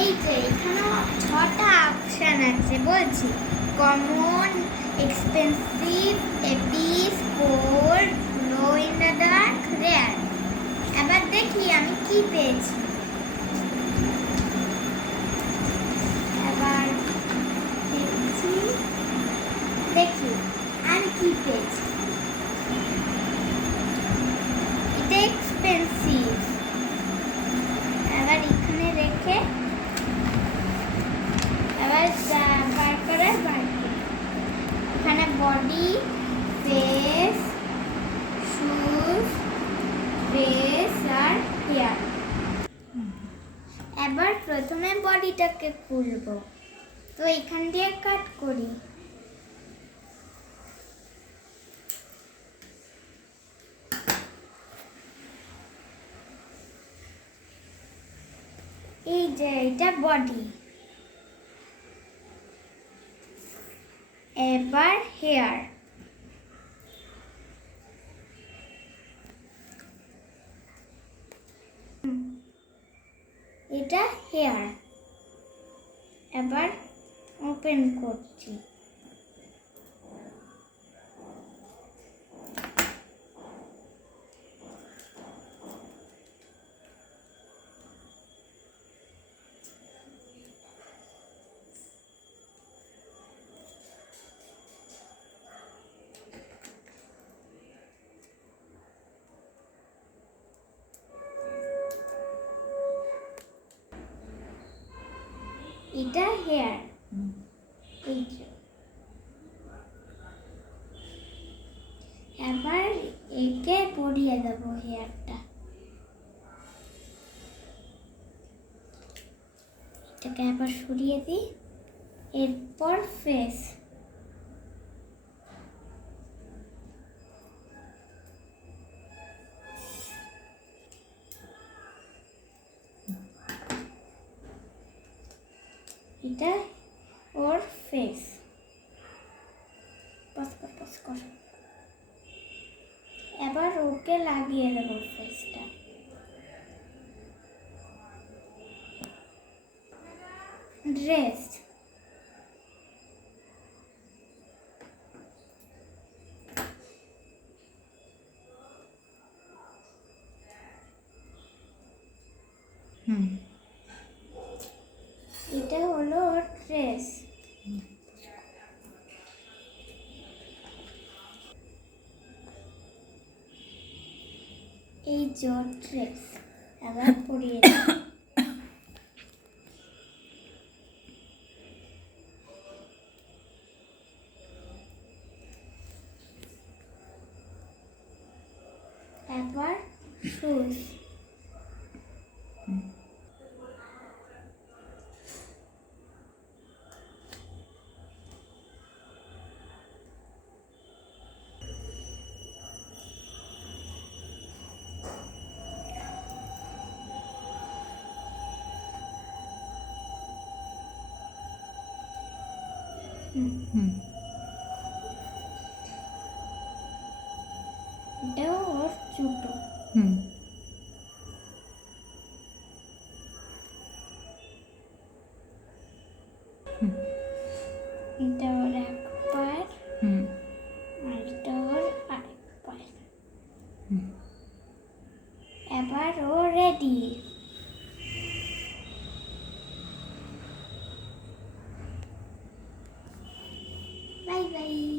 এই যে এখানেও 6টা অপশন আছে বলছি, common, expensive, Apis, poor, glow in the dark, rare. এবার দেখি আমি কি পেয়েছি। এবার দেখি আমি কি পেয়েছি। এটা এক্সপেন্সিভ। এবার এখানে রেখে এবার বার করে এখানে বডি, ফেস, শুজ, ড্রেস আর হেয়ার। এবার প্রথমে বডিটাকে খুলবো, তো এখান দিয়ে কাট করি। এই যে এটা বডি। এবার হেয়ার। এটা হেয়ার। এবার ওপেন করছি। এটা হেয়ার। এই যে এবার একে পরিয়ে দেবো হেয়ারটা। এটাকে আবার সরিয়ে দিই। এরপর ফেস। এটা ওর ফেস। পাস কর। এবার ওকে লাগিয়ে দেবো ফেসটা। ড্রেস। এটা হলো ওর ড্রেস। এই যে ওর ড্রেস। এবার পরিয়ে দেব। এবার শুজ। এটাও ওর জুতো। এটা ওর এক পায়ের। আর এটা ওর আরেক পায়ের। এবার ও রেডি। Bye bye.